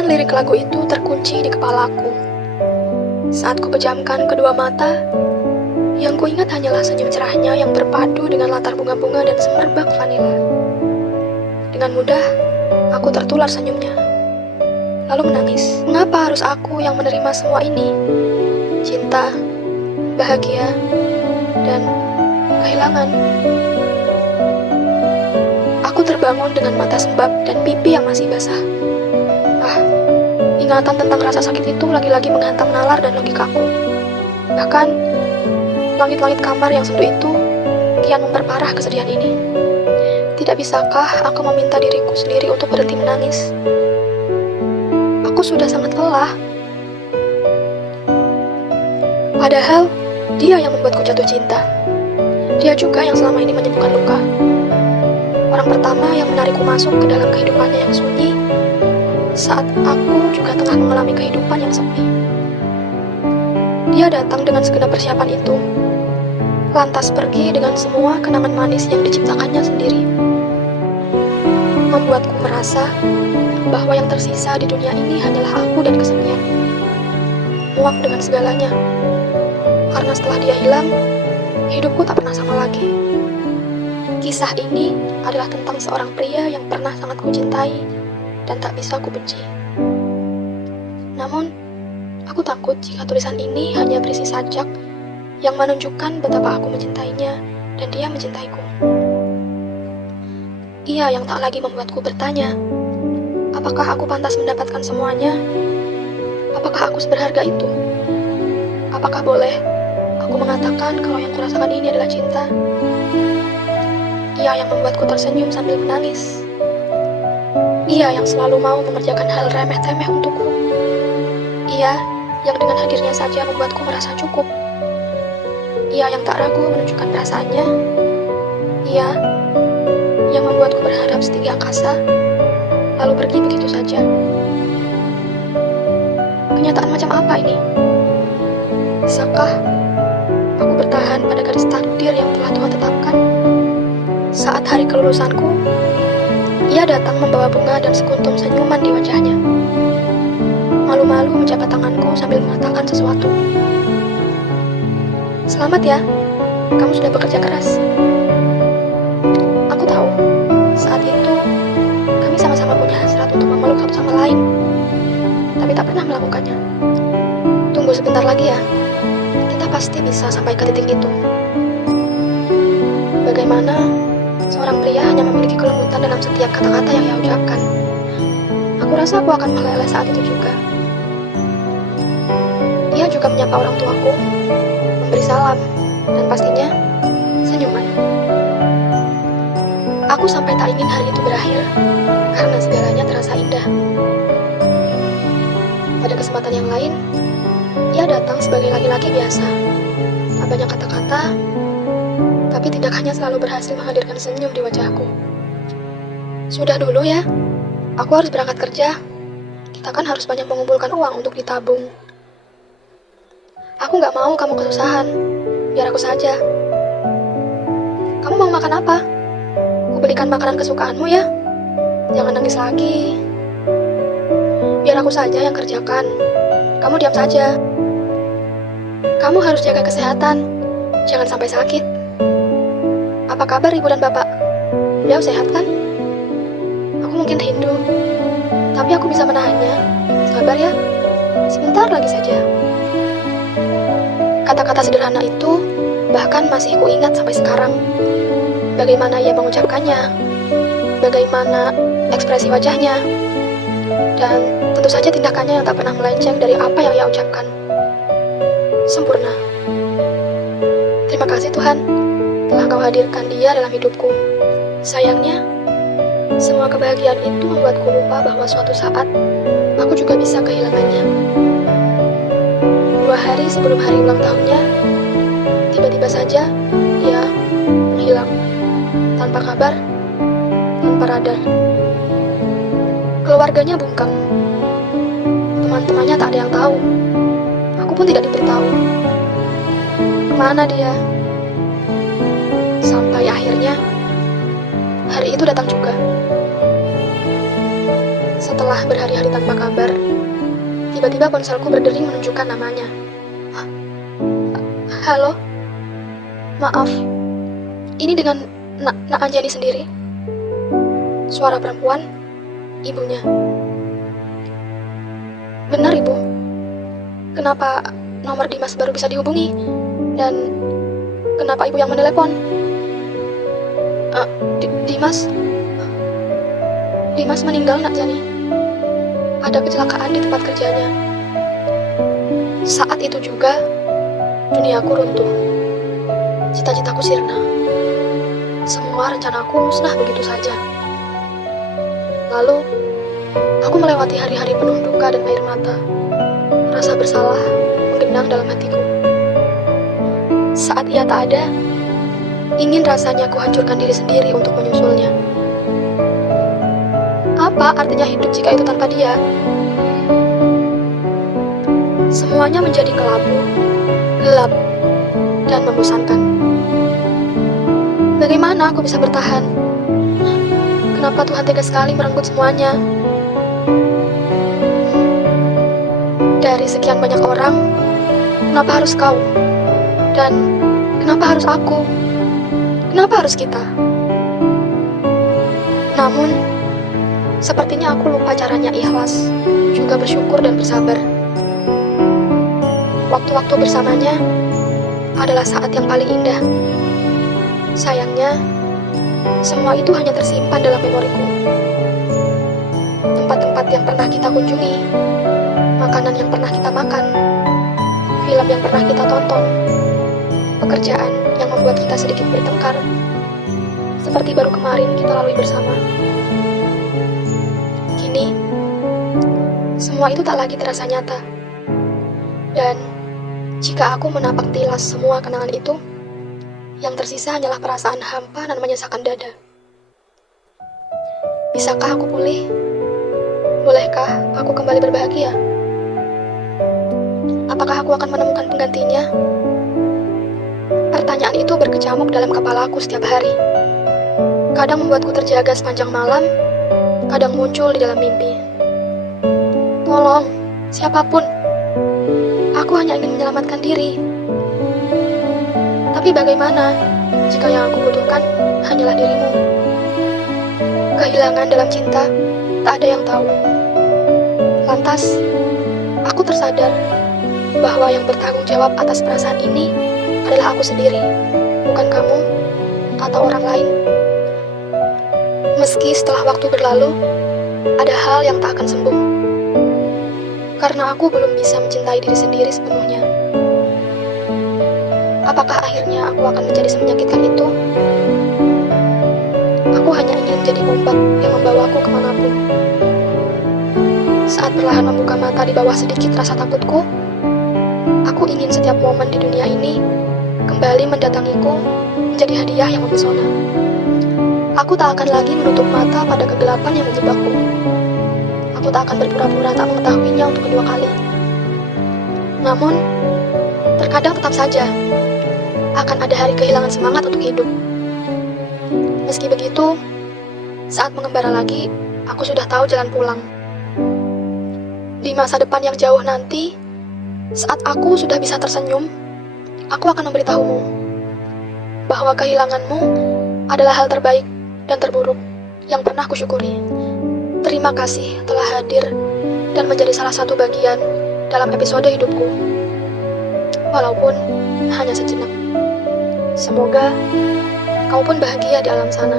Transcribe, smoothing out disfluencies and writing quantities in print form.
Kenangan lirik lagu itu terkunci di kepalaku. Saat kupejamkan kedua mata, yang kuingat hanyalah senyum cerahnya yang berpadu dengan latar bunga-bunga dan semerbak vanila. Dengan mudah, aku tertular senyumnya. Lalu menangis. Mengapa harus aku yang menerima semua ini? Cinta, bahagia, dan kehilangan. Aku terbangun dengan mata sembab dan pipi yang masih basah. Ingatan tentang rasa sakit itu lagi-lagi menghantam nalar dan logikaku. Bahkan, langit-langit kamar yang sendu itu kian memperparah kesedihan ini. Tidak bisakah aku meminta diriku sendiri untuk berhenti menangis? Aku sudah sangat lelah. Padahal, dia yang membuatku jatuh cinta. Dia juga yang selama ini menyembuhkan luka. Orang pertama yang menarikku masuk ke dalam kehidupannya yang sunyi saat aku juga tengah mengalami kehidupan yang sepi. Dia datang dengan segenap persiapan itu, lantas pergi dengan semua kenangan manis yang diciptakannya sendiri. Membuatku merasa bahwa yang tersisa di dunia ini hanyalah aku dan kesepian. Muak dengan segalanya, karena setelah dia hilang, hidupku tak pernah sama lagi. Kisah ini adalah tentang seorang pria yang pernah sangat kucintai dan tak bisa aku benci. Namun, aku takut jika tulisan ini hanya berisi sajak yang menunjukkan betapa aku mencintainya dan dia mencintaiku. Ia yang tak lagi membuatku bertanya, apakah aku pantas mendapatkan semuanya? Apakah aku seberharga itu? Apakah boleh aku mengatakan kalau yang kurasakan ini adalah cinta? Ia yang membuatku tersenyum sambil menangis. Ia yang selalu mau mengerjakan hal remeh-temeh untukku. Ia yang dengan hadirnya saja membuatku merasa cukup. Ia yang tak ragu menunjukkan perasaannya. Ia yang membuatku berharap setinggi angkasa, lalu pergi begitu saja. Kenyataan macam apa ini? Bisakah aku bertahan pada garis takdir yang telah Tuhan tetapkan? Saat hari kelulusanku, ia datang membawa bunga dan sekuntum senyuman di wajahnya. Malu-malu menjabat tanganku sambil mengatakan sesuatu. Selamat ya, kamu sudah bekerja keras. Aku tahu, saat itu kami sama-sama punya hasrat untuk memeluk satu sama lain, tapi tak pernah melakukannya. Tunggu sebentar lagi ya, kita pasti bisa sampai ke titik itu. Bagaimana seorang pria hanya memiliki kelembutan dalam setiap kata-kata yang ia ucapkan. Aku rasa aku akan meleleh saat itu juga. Ia juga menyapa orang tuaku, memberi salam, dan pastinya senyuman. Aku sampai tak ingin hari itu berakhir, karena segalanya terasa indah. Pada kesempatan yang lain, ia datang sebagai laki-laki biasa. Tak banyak kata-kata, tapi tidak hanya selalu berhasil menghadirkan senyum di wajahku. Sudah dulu ya, aku harus berangkat kerja. Kita kan harus banyak mengumpulkan uang untuk ditabung. Aku gak mau kamu kesusahan, biar aku saja. Kamu mau makan apa? Kubelikan makanan kesukaanmu ya. Jangan nangis lagi. Biar aku saja yang kerjakan. Kamu diam saja. Kamu harus jaga kesehatan, jangan sampai sakit. Apa kabar ibu dan bapak? Beliau sehat kan? Aku mungkin rindu, tapi aku bisa menahannya. Sabar ya, sebentar lagi saja. Kata-kata sederhana itu bahkan masih kuingat sampai sekarang. Bagaimana ia mengucapkannya, bagaimana ekspresi wajahnya, dan tentu saja tindakannya yang tak pernah melenceng dari apa yang ia ucapkan. Sempurna. Terima kasih Tuhan telah Kau hadirkan dia dalam hidupku. Sayangnya, semua kebahagiaan itu membuatku lupa bahwa suatu saat aku juga bisa kehilangannya. 2 hari sebelum hari ulang tahunnya, tiba-tiba saja dia menghilang, tanpa kabar, tanpa radar. Keluarganya bungkam, teman-temannya tak ada yang tahu. Aku pun tidak diberitahu. Kemana dia? Sampai akhirnya hari itu datang juga. Setelah Setelah berhari-hari tanpa kabar, tiba-tiba ponselku berdering menunjukkan namanya. Halo? Maaf, ini dengan Nak Anjani sendiri. Suara perempuan, ibunya. Benar, Ibu. Kenapa nomor Dimas baru bisa dihubungi? Dan kenapa Ibu yang menelepon? Dimas meninggal, Nak Jani. Ada kecelakaan di tempat kerjanya. Saat itu juga, duniaku runtuh. Cita-citaku sirna. Semua rencanaku musnah begitu saja. Lalu, aku melewati hari-hari penuh duka dan air mata. Rasa bersalah menggenang dalam hatiku. Saat ia tak ada, ingin rasanya aku hancurkan diri sendiri untuk menyusulnya. Apa artinya hidup jika itu tanpa dia? Semuanya menjadi kelabu, gelap, dan membosankan. Bagaimana aku bisa bertahan? Kenapa Tuhan tega sekali merenggut semuanya? Dari sekian banyak orang, kenapa harus kau? Dan kenapa harus aku? Kenapa harus kita? Namun, sepertinya aku lupa caranya ikhlas, juga bersyukur dan bersabar. Waktu-waktu bersamanya adalah saat yang paling indah. Sayangnya, semua itu hanya tersimpan dalam memoriku. Tempat-tempat yang pernah kita kunjungi, makanan yang pernah kita makan, film yang pernah kita tonton, pekerjaan yang membuat kita sedikit bertengkar, seperti baru kemarin kita lalui bersama. Kini, semua itu tak lagi terasa nyata. Dan jika aku menapak tilas semua kenangan itu, yang tersisa hanyalah perasaan hampa dan menyesakkan dada. Bisakah aku pulih? Bolehkah aku kembali berbahagia? Apakah aku akan menemukan penggantinya? Pertanyaan itu berkecamuk dalam kepalaku setiap hari. Kadang membuatku terjaga sepanjang malam, kadang muncul di dalam mimpi. Tolong, siapapun. Aku hanya ingin menyelamatkan diri. Tapi bagaimana jika yang aku butuhkan hanyalah dirimu? Kehilangan dalam cinta, tak ada yang tahu. Lantas, aku tersadar bahwa yang bertanggung jawab atas perasaan ini adalah aku sendiri, bukan kamu atau orang lain. Meski setelah waktu berlalu, ada hal yang tak akan sembuh. Karena aku belum bisa mencintai diri sendiri sepenuhnya. Apakah akhirnya aku akan menjadi semenyakitkan itu? Aku hanya ingin menjadi ombak yang membawaku kemanapun. Saat perlahan membuka mata di bawah sedikit rasa takutku, aku ingin setiap momen di dunia ini kembali mendatangiku menjadi hadiah yang mempesona. Aku tak akan lagi menutup mata pada kegelapan yang menjebakku. Aku tak akan berpura-pura tak mengetahuinya untuk kedua kali. Namun, terkadang tetap saja akan ada hari kehilangan semangat untuk hidup. Meski begitu, saat mengembara lagi, aku sudah tahu jalan pulang. Di masa depan yang jauh nanti, saat aku sudah bisa tersenyum, aku akan memberitahumu bahwa kehilanganmu adalah hal terbaik dan terburuk yang pernah kusyukuri. Terima kasih telah hadir dan menjadi salah satu bagian dalam episode hidupku. Walaupun hanya sejenak. Semoga kau pun bahagia di alam sana.